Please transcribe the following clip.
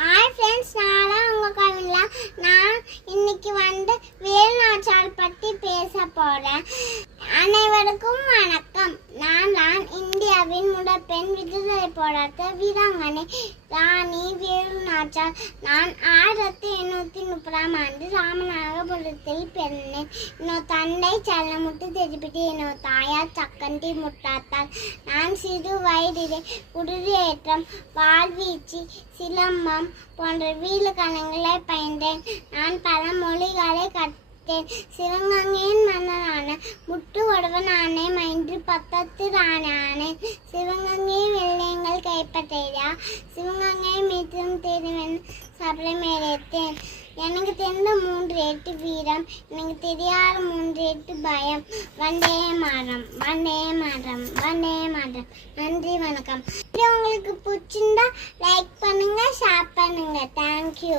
Hi friends, நான் உங்கள் கவிழா. நான் இன்னைக்கு வேலுநாச்சியார் பற்றி பேச போகிறேன். அனைவருக்கும் வணக்கம். நான் இந்தியாவின் முதல் பெண் விடுதலை போராட்ட வீராங்கனை ராணி வேலுநாச்சியார். நான் 1830ஆம் ஆண்டு ராமநாதபுரத்தில் பிறந்தேன். என்னோட தந்தை செல்லமுத்து திருப்பிட்டு, என்னோட தாயார் சக்கண்டி முட்டாத்தாள். நான் சிறு வயதிலே குதிரையேற்றம், வாழ்வீச்சு, சிலம்பம் போன்ற வீரக்கலைகளை பயின்றேன். நான் பல மொழிகளை கற்றேன். சிவகங்கையின் மன்னரான முத்துவடுவனானே மயின்று 10 ராணியானேன். சிவகங்கை வெள்ளையங்கள் கைப்பற்றியா, சிவகங்கை மீட்டும் தேர்வன் சபை மேலேத்தேன். எனக்கு தெரிந்த 3 8 வீரம், எனக்கு தெரியாத 3 8 பயம். வந்தே மாறம், வந்தே மாறம், வந்தே மாறம். நன்றி, வணக்கம். உங்களுக்கு பிடிச்சிருந்தா லைக் பண்ணுங்க, ஷேர் பண்ணுங்க. தேங்க்யூ.